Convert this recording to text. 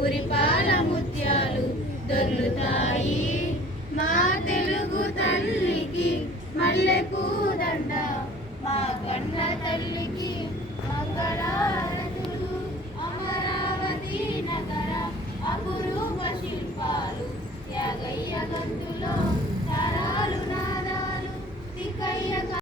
పురిపాల ముత్యాలు దొర్లుతాయి. మా తెలుగు తల్లికి మల్లె కూదండ మా కండ తల్లికి మంగళారతులు అమరావతి నగర అపురూప శిల్పాలు యాగయ్య గంతులో